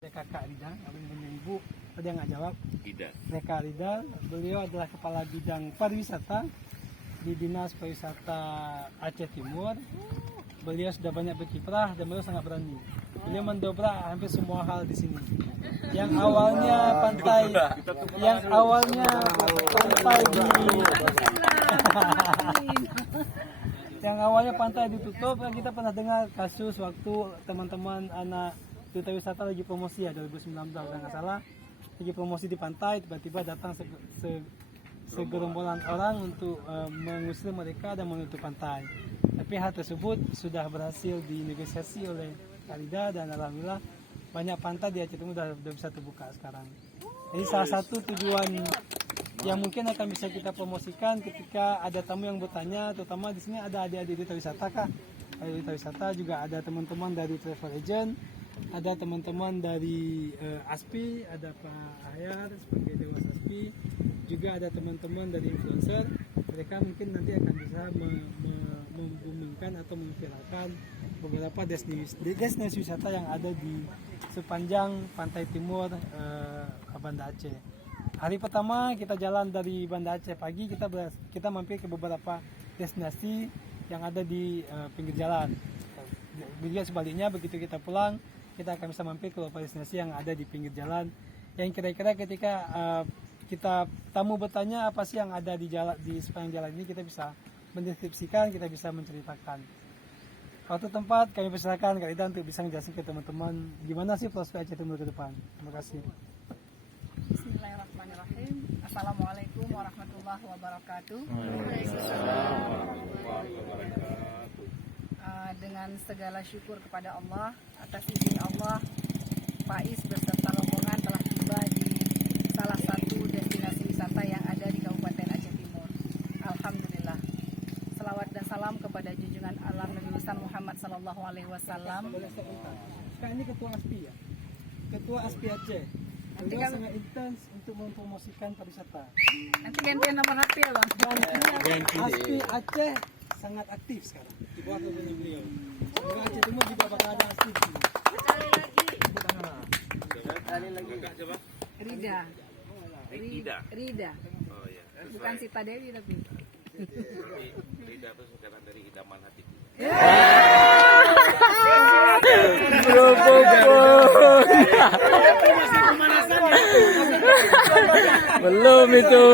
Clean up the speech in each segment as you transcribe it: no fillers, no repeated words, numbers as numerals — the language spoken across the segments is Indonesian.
Kakak Rida, abang punya ibu, ada yang nggak jawab? Tidak. Kakak Rida, beliau adalah kepala bidang pariwisata di Dinas Pariwisata Aceh Timur. Beliau sudah banyak berkiprah dan beliau sangat berani. Beliau mendobrak hampir semua hal di sini. Yang awalnya pantai yang awalnya pantai ditutup, kita pernah dengar kasus waktu teman-teman anak duta wisata lagi promosi ya 2019 kalau nggak salah, lagi promosi di pantai, tiba-tiba datang segerombolan orang untuk mengusir mereka dan menutup pantai. Tapi hal tersebut sudah berhasil dinegosiasi oleh Karida dan alhamdulillah banyak pantai di Aceh Timur sudah bisa terbuka sekarang. Jadi salah satu tujuan yang mungkin akan bisa kita promosikan ketika ada tamu yang bertanya, terutama di sini ada adik-adik duta wisata kah? Adik duta wisata juga ada teman-teman dari travel agent, ada teman-teman dari ASPI, ada Pak Ahyar sebagai Dewas ASPI, juga ada teman-teman dari influencer. Mereka mungkin nanti akan bisa membumingkan atau memviralkan beberapa destinasi wisata yang ada di sepanjang pantai timur Banda Aceh. Hari pertama kita jalan dari Banda Aceh pagi, kita mampir ke beberapa destinasi yang ada di pinggir jalan. Juga sebaliknya begitu kita pulang, kita akan bisa mampir ke beberapa destinasi yang ada di pinggir jalan. Yang kira-kira ketika kita tamu bertanya apa sih yang ada di sepanjang jalan ini, kita bisa mendeskripsikan, kita bisa menceritakan. Waktu tempat kami persilakan Kak Ida untuk bisa menjelaskan ke teman-teman gimana sih prospek Aceh Timur ke depan. Terima kasih. Bismillahirrahmanirrahim. Assalamualaikum warahmatullahi wabarakatuh. Dengan segala syukur kepada Allah, atas izin Allah, Faiz beserta rombongan telah tiba di salah satu destinasi wisata yang ada di Kabupaten Aceh Timur. Alhamdulillah. Selawat dan salam kepada junjungan alam Nabi besar Muhammad Sallallahu Alaihi Wasallam. Sekarang ini Ketua ASPI ya, Ketua ASPI Aceh. Beliau sangat intens untuk mempromosikan pariwisata. Nanti gantian nomor HP ya Bang. ASPI Aceh sangat aktif sekarang di bawah kepemimpinan beliau. Semoga Aceh Timur juga bakal ada ASPI di sini. Sekali lagi. Rida. Rida. Oh iya. Bukan Sita Dewi tapi. Rida itu sekarang dari idaman hatiku. Belum itu.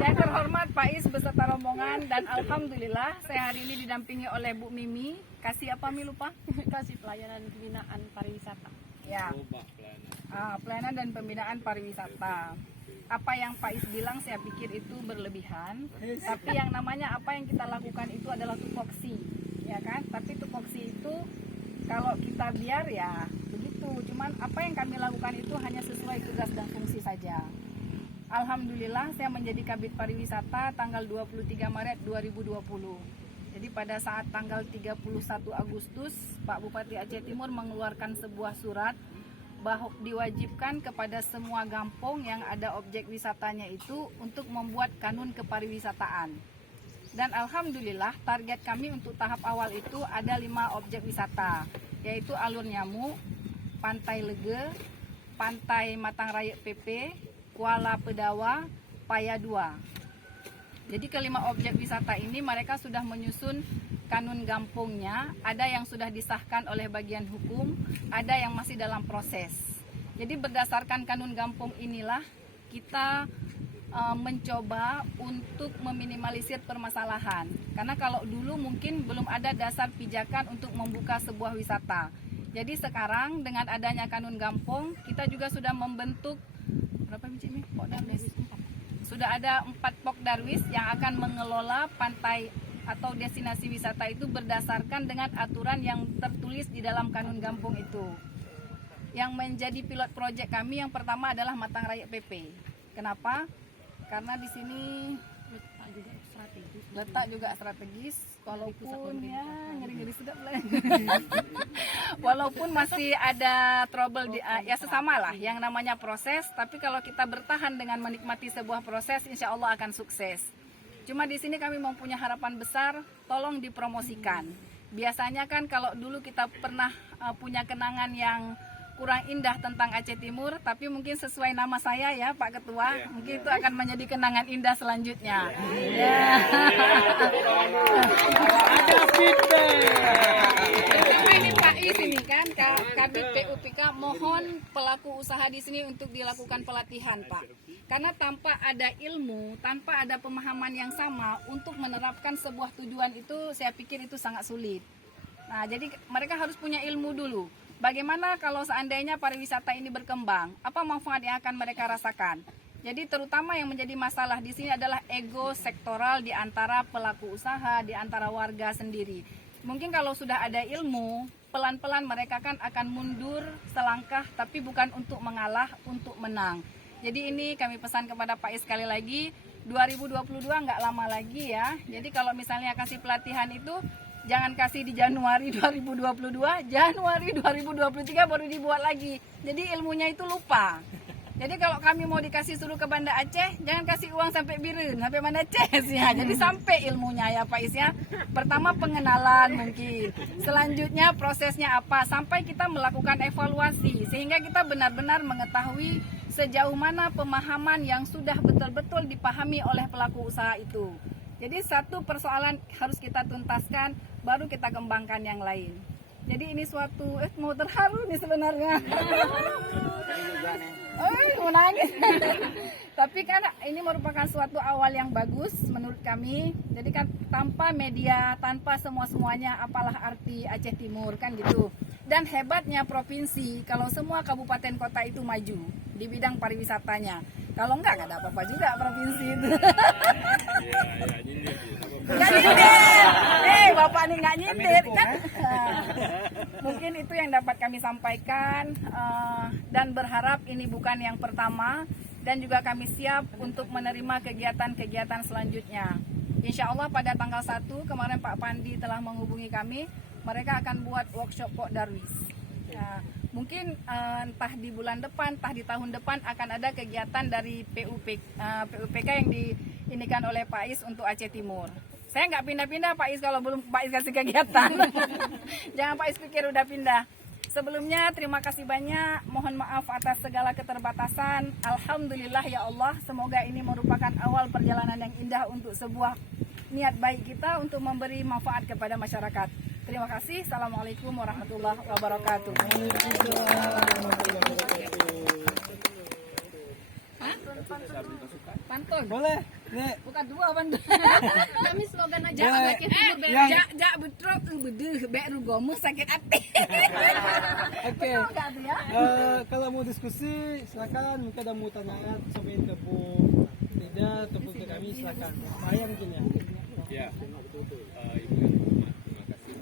Yang terhormat Faiz beserta rombongan dan alhamdulillah saya hari ini didampingi oleh Bu Mimi. Kasih apa Mi lupa? Kasih pelayanan pembinaan pariwisata. Ya. Pelayanan dan pembinaan pariwisata. Apa yang Faiz bilang saya pikir itu berlebihan. Tapi yang namanya apa yang kita lakukan itu adalah tupoksi, ya kan? Tapi tupoksi itu kalau kita biar ya begitu. Cuman apa yang kami lakukan itu hanya sesuai tugas dan fungsi saja. Alhamdulillah saya menjadi Kabid Pariwisata tanggal 23 Maret 2020. Jadi pada saat tanggal 31 Agustus Pak Bupati Aceh Timur mengeluarkan sebuah surat bahwa diwajibkan kepada semua kampung yang ada objek wisatanya itu untuk membuat kanun kepariwisataan. Dan alhamdulillah target kami untuk tahap awal itu ada 5 objek wisata, yaitu Alur Nyamuk, Pantai Lege, Pantai Matang Raya PP, Kuala Pedawa, Paya 2. Jadi kelima objek wisata ini mereka sudah menyusun kanun gampungnya, ada yang sudah disahkan oleh bagian hukum, ada yang masih dalam proses. Jadi berdasarkan kanun gampung inilah kita mencoba untuk meminimalisir permasalahan. Karena kalau dulu mungkin belum ada dasar pijakan untuk membuka sebuah wisata. Jadi sekarang dengan adanya kanun gampung, kita juga sudah membentuk berapa biji nih? Pokdarwis. Sudah ada 4 Pokdarwis yang akan mengelola pantai atau destinasi wisata itu berdasarkan dengan aturan yang tertulis di dalam kanun gampung itu. Yang menjadi pilot project kami yang pertama adalah Matang Raya PP. Kenapa? Karena di sini letak juga strategis, walaupun ya ngeri-ngeri sedap lah. Walaupun masih ada trouble ya sesama lah yang namanya proses, tapi kalau kita bertahan dengan menikmati sebuah proses, insya Allah akan sukses. Cuma di sini kami mempunyai harapan besar, tolong dipromosikan. Biasanya kan kalau dulu kita pernah punya kenangan yang kurang indah tentang Aceh Timur, tapi mungkin sesuai nama saya ya Pak Ketua, mungkin itu akan menjadi kenangan indah selanjutnya. Ini Pak Is ini kan Kabid PUPK, mohon pelaku usaha di sini untuk dilakukan pelatihan Pak. Karena tanpa ada ilmu, tanpa ada pemahaman yang sama untuk menerapkan sebuah tujuan itu, saya pikir itu sangat sulit. Nah, jadi mereka harus punya ilmu dulu. Bagaimana kalau seandainya pariwisata ini berkembang? Apa manfaat yang akan mereka rasakan? Jadi terutama yang menjadi masalah di sini adalah ego sektoral di antara pelaku usaha, di antara warga sendiri. Mungkin kalau sudah ada ilmu, pelan-pelan mereka kan akan mundur selangkah, tapi bukan untuk mengalah, untuk menang. Jadi ini kami pesan kepada Pak Is sekali lagi, 2022 nggak lama lagi ya. Jadi kalau misalnya kasih pelatihan itu, jangan kasih di Januari 2022, Januari 2023 baru dibuat lagi. Jadi ilmunya itu lupa. Jadi kalau kami mau dikasih suruh ke Banda Aceh, jangan kasih uang sampai Biren, sampai Banda Aceh ya. Jadi sampai ilmunya ya Pak Is ya. Pertama pengenalan mungkin. Selanjutnya prosesnya apa, sampai kita melakukan evaluasi. Sehingga kita benar-benar mengetahui sejauh mana pemahaman yang sudah betul-betul dipahami oleh pelaku usaha itu. Jadi satu persoalan harus kita tuntaskan, baru kita kembangkan yang lain. Jadi ini suatu, mau terharu nih sebenarnya. Mau nangis. Tapi kan ini merupakan suatu awal yang bagus menurut kami. Jadi kan tanpa media, tanpa semua-semuanya, apalah arti Aceh Timur kan gitu. Dan hebatnya provinsi, kalau semua kabupaten kota itu maju di bidang pariwisatanya. Kalau enggak ada apa-apa juga provinsi itu. Nggak nyindir. Bapak nih nggak nyindir kan? Mungkin itu yang dapat kami sampaikan, dan berharap ini bukan yang pertama, dan juga kami siap untuk menerima kegiatan-kegiatan selanjutnya. Insya Allah pada tanggal 1 kemarin Pak Pandi telah menghubungi kami, mereka akan buat workshop Pok Darwis. Nah, mungkin entah di bulan depan, entah di tahun depan akan ada kegiatan dari PUPK yang diinikan oleh Pak Is untuk Aceh Timur. Saya nggak pindah-pindah Pak Is kalau belum Pak Is kasih kegiatan. Jangan Pak Is pikir udah pindah. Sebelumnya terima kasih banyak, mohon maaf atas segala keterbatasan. Alhamdulillah ya Allah, semoga ini merupakan awal perjalanan yang indah untuk sebuah niat baik kita untuk memberi manfaat kepada masyarakat. Terima kasih. Assalamualaikum warahmatullahi wabarakatuh. Pantun. Boleh, Nek. Bukan dua pantun. Kami slogan aja Boleh. Aceh Timur Jak betrok bedeh bek rugomu sakit hati. Oke. Enggak tuh ya? Kalau mau diskusi, silakan. Mungkin ada mau tanya, sampai ke Bu Nida ataupun ke kami, silakan. Saya mungkin ya. Ya, Ibu yang hormat, terima kasih.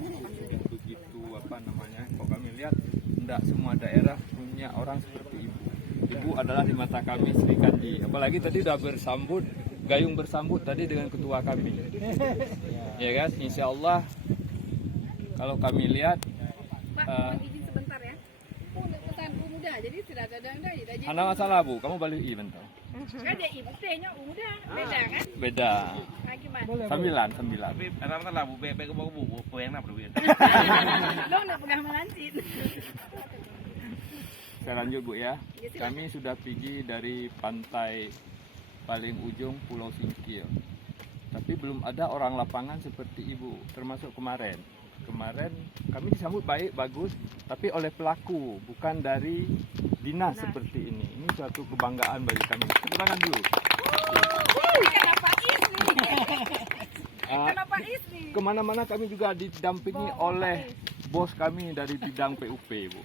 Yang begitu apa namanya? Kok kami lihat tidak semua daerah punya orang seperti Ibu. Ibu adalah di mata kami Sri Kandi. Apalagi tadi udah bersambut, gayung bersambut tadi dengan ketua kami. Ya kan? Insya Allah kalau kami lihat Pak, mohon izin sebentar ya. Untuk pesan muda, jadi tidak ada yang ada masalah Bu, kamu balik bentar. Ada ibu tehnya muda, beda kan? Beda. Nah, gimana? Boleh. 9. Tapi rata lah bu, bebek ke bau bu, bu yang nak berbeda. Lo udah pegang melancit. Saya lanjut Bu ya. Kami sudah pergi dari pantai paling ujung Pulau Singkil. Tapi belum ada orang lapangan seperti Ibu, termasuk kemarin. Kemarin kami disambut baik, bagus, tapi oleh pelaku, bukan dari dinas seperti ini. Ini suatu kebanggaan bagi kami. Tepuk tangan dulu. Kenapa istri? Kenapa istri? Kemana-mana kami juga didampingi oleh bos kami dari bidang PUP, Bu.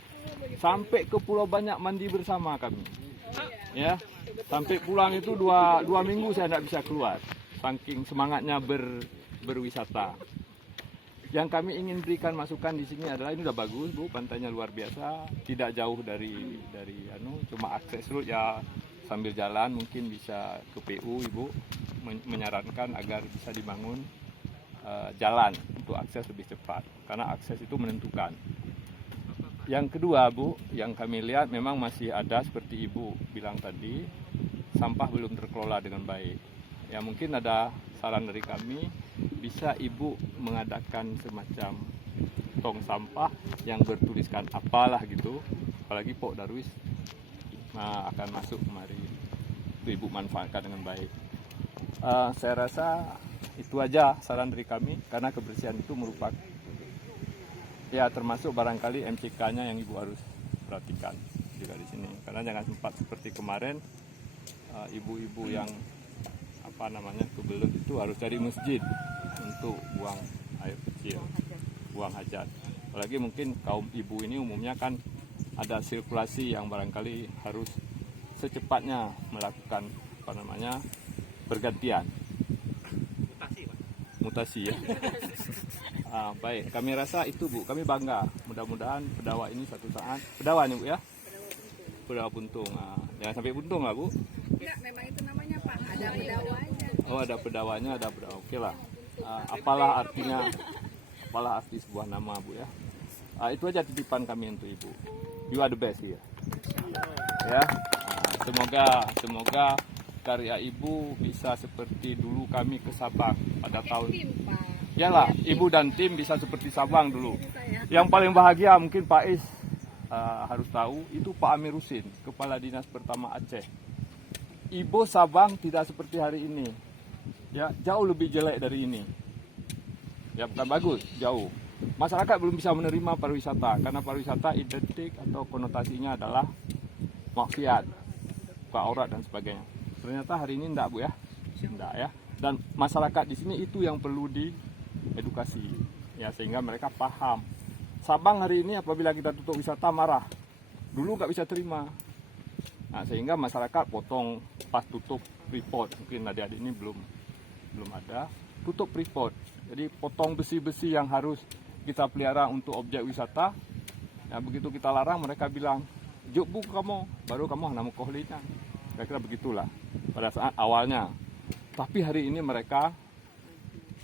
Sampai ke Pulau Banyak mandi bersama kami. Ya, sampai pulang itu dua minggu saya tidak bisa keluar. Saking semangatnya berwisata. Yang kami ingin berikan masukan di sini adalah ini udah bagus Bu, pantainya luar biasa, tidak jauh dari cuma akses road ya, sambil jalan mungkin bisa ke PU Ibu menyarankan agar bisa dibangun jalan untuk akses lebih cepat karena akses itu menentukan. Yang kedua Bu, yang kami lihat memang masih ada seperti Ibu bilang tadi, sampah belum terkelola dengan baik. Ya mungkin ada saran dari kami, bisa Ibu mengadakan semacam tong sampah yang bertuliskan apalah gitu, apalagi Pok Darwis akan masuk kemari, itu Ibu manfaatkan dengan baik. Saya rasa itu aja saran dari kami, karena kebersihan itu merupakan ya termasuk barangkali MCK-nya yang Ibu harus perhatikan juga di sini, karena jangan sempat seperti kemarin ibu-ibu yang kebelet itu harus cari masjid untuk buang air kecil, buang hajat. Apalagi mungkin kaum ibu ini umumnya kan ada sirkulasi yang barangkali harus secepatnya melakukan bergantian. Mutasi ya. Baik, kami rasa itu Bu, kami bangga. Mudah-mudahan Pedawa ini suatu saat, Pedawa nih Bu ya? Pedawa Puntung. Jangan sampai buntung lah Bu. Enggak, memang itu namanya Pak, ada pedawanya. Oh, ada pedawanya, ada pedawa. Oke lah. Apalah arti sebuah nama Bu ya. Itu aja titipan kami untuk Ibu. You are the best ya. Ya. Semoga karya Ibu bisa seperti dulu kami ke Sabang pada tahun. Yalah, Ibu dan tim bisa seperti Sabang dulu. Yang paling bahagia mungkin Pak Is harus tahu itu Pak Amir Husin, Kepala Dinas Pertama Aceh. Ibu Sabang tidak seperti hari ini. Ya, jauh lebih jelek dari ini. Ya, bukan bagus, jauh. Masyarakat belum bisa menerima pariwisata karena pariwisata identik atau konotasinya adalah maksiat, aurat dan sebagainya. Ternyata hari ini enggak Bu ya. Enggak ya. Dan masyarakat di sini itu yang perlu diedukasi ya, sehingga mereka paham. Sabang hari ini apabila kita tutup wisata marah. Dulu nggak bisa terima. Nah, sehingga masyarakat potong pas tutup freeport, mungkin adik-adik ini belum ada, tutup freeport. Jadi potong besi-besi yang harus kita pelihara untuk objek wisata. Nah, begitu kita larang mereka bilang, "Juk Bu kamu, baru kamu hana mukohlina." Kira-kira begitulah pada saat awalnya. Tapi hari ini mereka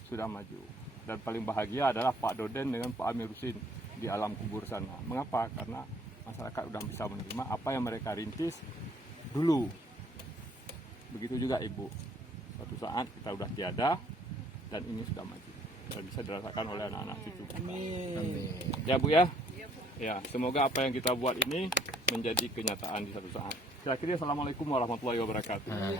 sudah maju. Dan paling bahagia adalah Pak Doden dengan Pak Amir Husin di alam kubur sana. Mengapa? Karena masyarakat sudah bisa menerima apa yang mereka rintis dulu. Begitu juga Ibu. Suatu saat kita sudah tiada dan ini sudah maju dan bisa dirasakan oleh anak-anak cucu. Amin. Ya Bu ya. Ya, semoga apa yang kita buat ini menjadi kenyataan di suatu saat. Saya akhiri, Assalamualaikum warahmatullahi wabarakatuh. Hari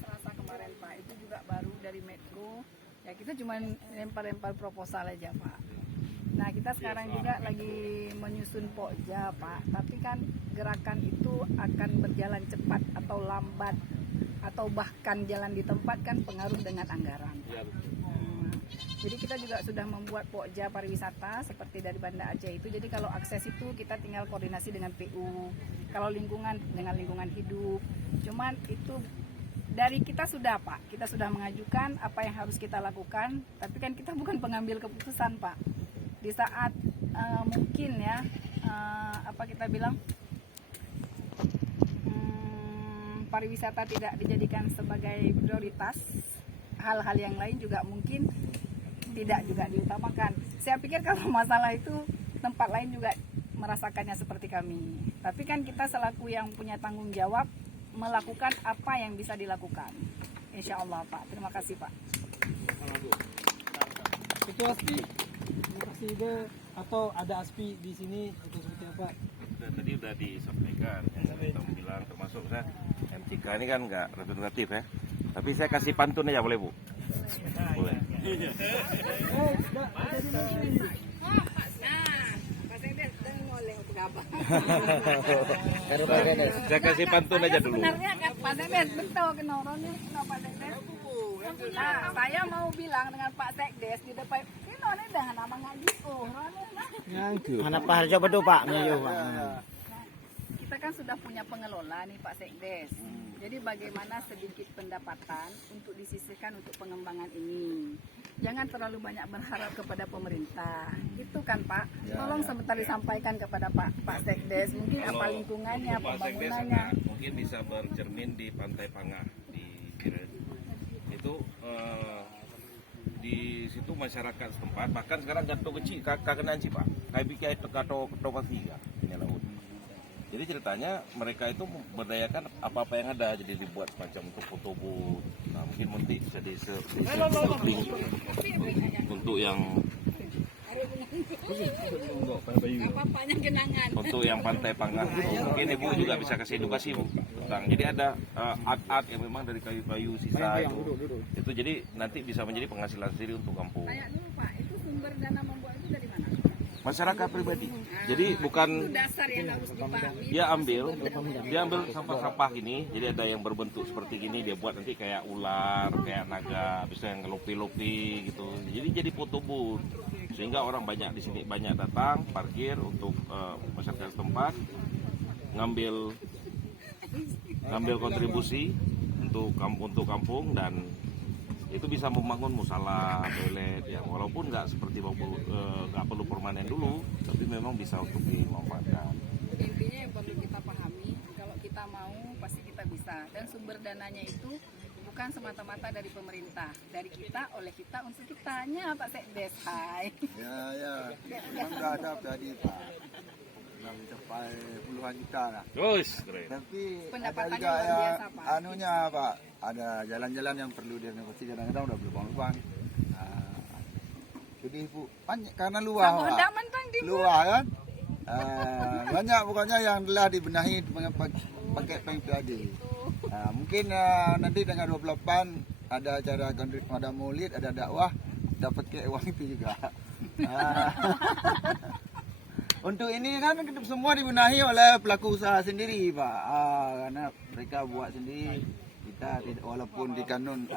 Selasa kemarin Pak, itu juga baru dari Metro. Ya kita cuma lempar-lempar proposal aja Pak. Nah kita sekarang juga lagi menyusun Pokja Pak. Tapi kan gerakan itu akan berjalan cepat atau lambat atau bahkan jalan di tempat kan pengaruh dengan anggaran. Jadi kita juga sudah membuat Pokja pariwisata seperti dari Banda Aceh itu. Jadi kalau akses itu kita tinggal koordinasi dengan PU. Kalau lingkungan dengan lingkungan hidup. Cuman itu dari kita sudah Pak. Kita sudah mengajukan apa yang harus kita lakukan. Tapi kan kita bukan pengambil keputusan Pak. Di saat mungkin ya apa kita bilang pariwisata tidak dijadikan sebagai prioritas, hal-hal yang lain juga mungkin tidak juga diutamakan. Saya pikir kalau masalah itu tempat lain juga merasakannya seperti kami. Tapi kan kita selaku yang punya tanggung jawab melakukan apa yang bisa dilakukan. Insya Allah Pak. Terima kasih Pak. Itu Aspi. Terima kasih Ibu. Atau ada Aspi di sini atau seperti apa? Tadi udah disampaikan, yang kita bilang termasuk saya MCK ini kan nggak representatif ya. Tapi saya kasih pantun aja boleh Bu? Boleh. Saya kasih pantun aja dulu. Sebenarnya kan Pak Sekdes betul kenoronnya Pak Sekdes. Nah, saya mau bilang dengan Pak Sekdes di depan ini nih dengan nama ngaji Anak Pak Harjo betul Pak. Kita kan sudah punya pengelola nih Pak Sekdes. Jadi bagaimana sedikit pendapatan untuk disisihkan untuk pengembangan ini. Jangan terlalu banyak berharap kepada pemerintah. Itu kan Pak. Tolong sebentar disampaikan kepada Pak Sekdes. Mungkin apa lingkungannya, Pak Sekdes pembangunannya. mungkin bisa bercermin di Pantai Pangah di Kiren. Itu di situ masyarakat setempat bahkan sekarang gato kecil kakak nanci Pak. Kayak bikin gato pasti ini laut. Jadi ceritanya mereka itu memberdayakan apa-apa yang ada, jadi dibuat semacam untuk foto booth. Nah, mungkin nanti jadi untuk yang untuk yang pantai Panggang itu mungkin ibu juga bisa kasih edukasi bu tentang. Jadi ada art-art yang memang dari kayu-kayu sisa itu jadi nanti bisa menjadi penghasilan sendiri untuk kampung. Kayak dulu Pak, itu sumber dana membuat itu dari mana? Masyarakat pribadi. Jadi bukan Itu dasar yang harus dipahami. dia ambil sampah-sampah gini, jadi ada yang berbentuk seperti gini, dia buat nanti kayak ular, kayak naga, bisa yang ngelupi-lupi gitu. Jadi foto booth sehingga orang banyak di sini banyak datang parkir untuk masyarakat setempat ngambil kontribusi untuk kampung dan itu bisa membangun musala, toilet ya walaupun nggak seperti nggak perlu permanen dulu, tapi memang bisa untuk dimanfaatkan. Intinya yang perlu kita pahami, kalau kita mau pasti kita bisa, dan sumber dananya itu bukan semata-mata dari pemerintah, dari kita, oleh kita, untuk kitanya Pak Sekdes. Hai. Ya, memang nggak ada tadi Pak, sudah mencapai puluhan juta lah. Terus keren. Tapi ada Pendapatannya juga luar ya, biasa, Pak. anunya Pak, ada jalan-jalan yang perlu direnovasi, kadang-kadang udah berlubang-lubang. Jadi Bu, banyak karena luar Kamu Pak. hendak mentang di Luar kan. Banyak pokoknya yang telah dibenahi pakai PMPAD. Mungkin nanti dengan 28 ada acara ada maulid, ada dakwah, dapat ke uang itu juga. Untuk ini kan semua dibenahi oleh pelaku usaha sendiri Pak. Karena mereka buat sendiri, kita tidak, walaupun di kanun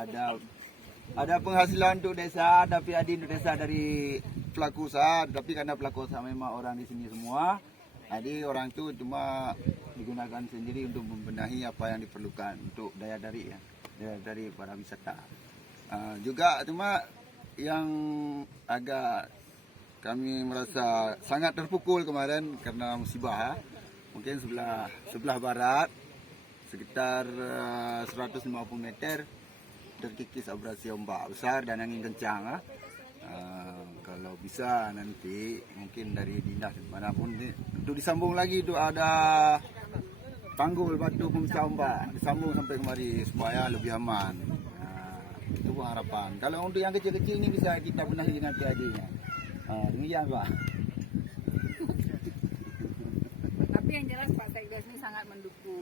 ada penghasilan untuk desa, ada PAD untuk desa dari pelaku usaha, tapi karena pelaku usaha memang orang di sini semua, jadi orang itu cuma digunakan sendiri untuk membenahi apa yang diperlukan untuk daya dari para wisata. Juga cuma yang agak kami merasa sangat terpukul kemarin karena musibah, mungkin sebelah barat sekitar 150 meter terkikis abrasi ombak besar dan angin kencang. Kalau bisa nanti mungkin dari dinas manapun untuk disambung lagi itu ada panggul batu pemecah ombak disambung sampai kemari supaya lebih aman. Itu harapan. Kalau untuk yang kecil-kecil ini bisa kita benahi dengan PAD-nya. Demikian Pak. Tapi yang jelas Pak Sekdes ini sangat mendukung.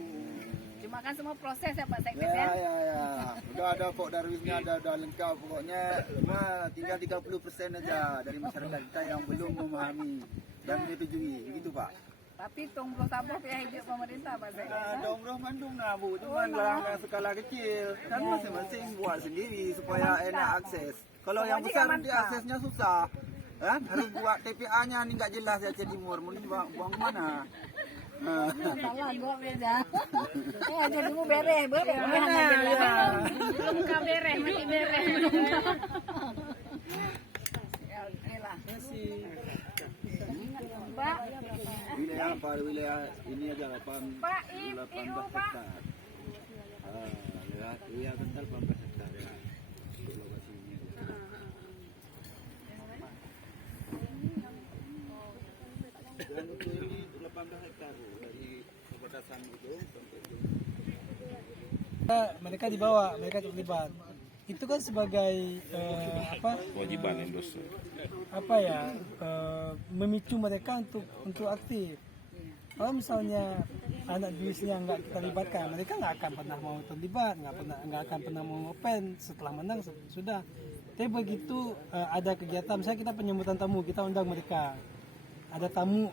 Cuma kan semua proses ya Pak Sekdes ya. Ya. Udah ada Pok Darwisnya, udah lengkap pokoknya. Cuma tinggal 30% aja dari masyarakat kita yang belum memahami dan menyetujui. Begitu Pak. Tapi tunggu sabar ya hidup pemerintah Pak Sekdes. Domroh Bandung nah Bu, cuma yang skala kecil. Kan masing-masing buat sendiri supaya enak akses. Kalau yang besar nanti aksesnya susah. Harus buat TPA-nya nih nggak jelas ya Cedimur. Mau buang mana? Salah gua beda. Aja dulu beres. Belum beres, masih beres. Ya, inilah. Pak, Wilayah apa? Wilayah ini aja 18 Pak, Ibu, Pak. hektar. Wilayah kental 18 hektar ya. Untuk lokasi ini aja. Dan untuk ini 18 hektar Bu, dari perbatasan ujung sampai ujung. Mereka dibawa, mereka terlibat. Itu kan sebagai Kewajiban industri. memicu mereka untuk aktif. Kalau misalnya anak bisnisnya nggak kita libatkan, mereka nggak akan pernah mau terlibat, nggak akan pernah mau open setelah menang sudah. Tapi begitu ada kegiatan, misalnya kita penyambutan tamu, kita undang mereka. Ada tamu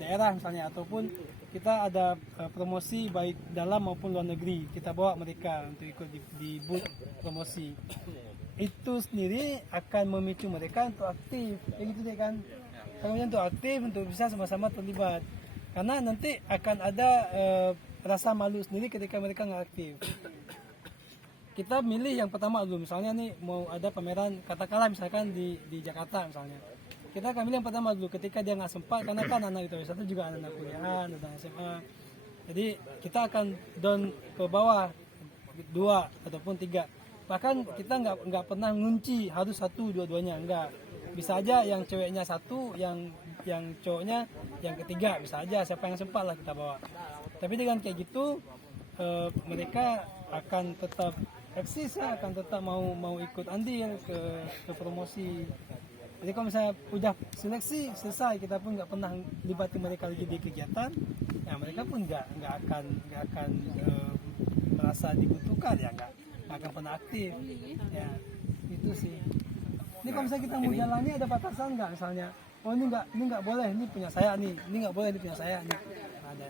daerah misalnya, ataupun kita ada promosi baik dalam maupun luar negeri, kita bawa mereka untuk ikut di booth promosi. Itu sendiri akan memicu mereka untuk aktif, kayak gitu deh kan. Kemudian untuk aktif, untuk bisa sama-sama terlibat. Karena nanti akan ada rasa malu sendiri ketika mereka nggak aktif. Kita milih yang pertama dulu, misalnya nih mau ada pameran, katakanlah misalkan di Jakarta misalnya. Kita akan milih yang pertama dulu ketika dia nggak sempat, karena kan anak itu wisata juga anak kuliahan, anak SMA. Jadi kita akan down ke bawah 2 ataupun 3. Bahkan kita nggak pernah ngunci harus 1, 2-2-nya, enggak. bisa aja yang ceweknya satu, yang cowoknya yang ketiga, bisa aja siapa yang sempat lah kita bawa. Tapi dengan kayak gitu mereka akan tetap eksis ya, akan tetap mau ikut andil ke promosi. Jadi kalau misalnya udah seleksi selesai, kita pun nggak pernah libatin mereka lagi di kegiatan, ya mereka pun nggak akan merasa dibutuhkan, ya nggak akan pernah aktif. Ya itu sih. Ini kalau misalnya kita mau jalani ada batasan nggak, misalnya oh ini nggak boleh, ini punya saya nih, ini nggak boleh, ini punya saya nih, ada.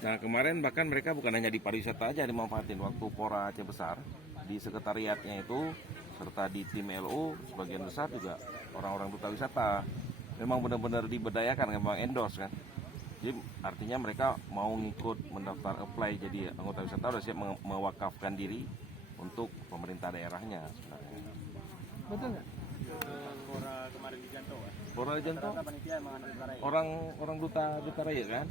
Nah kemarin bahkan mereka bukan hanya di pariwisata aja dimanfaatin. Waktu Pora Aceh Besar, di sekretariatnya itu serta di tim LO sebagian besar juga orang-orang duta wisata. Memang benar-benar diberdayakan, memang endorse kan. Jadi artinya mereka mau ngikut mendaftar apply jadi anggota wisata, udah siap mewakafkan diri untuk pemerintah daerahnya sebenarnya. Betul nggak? Pora Janto orang duta raya kan?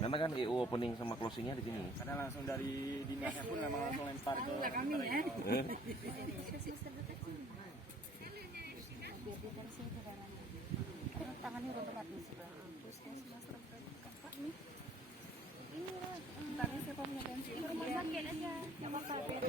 Karena kan EU opening sama closingnya di sini. Karena langsung dari dinasnya pun memang langsung lempar ke Kami ya. Tangannya udah berat nih sebelah. Puskesmas terdekat nih. Ini lah. Tadi siapa punya pensi? Rumah sakit aja. Rumah sakit.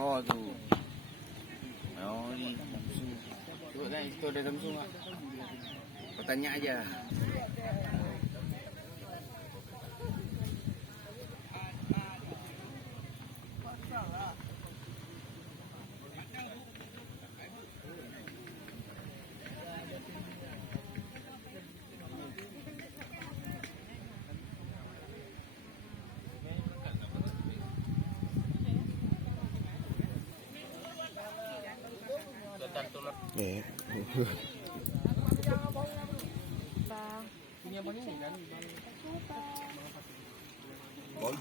Oh tuh. Oh ini Samsung. Coba kan itu ada Samsung nggak? Kau tanya aja. Punya Bang ini kan? Bol.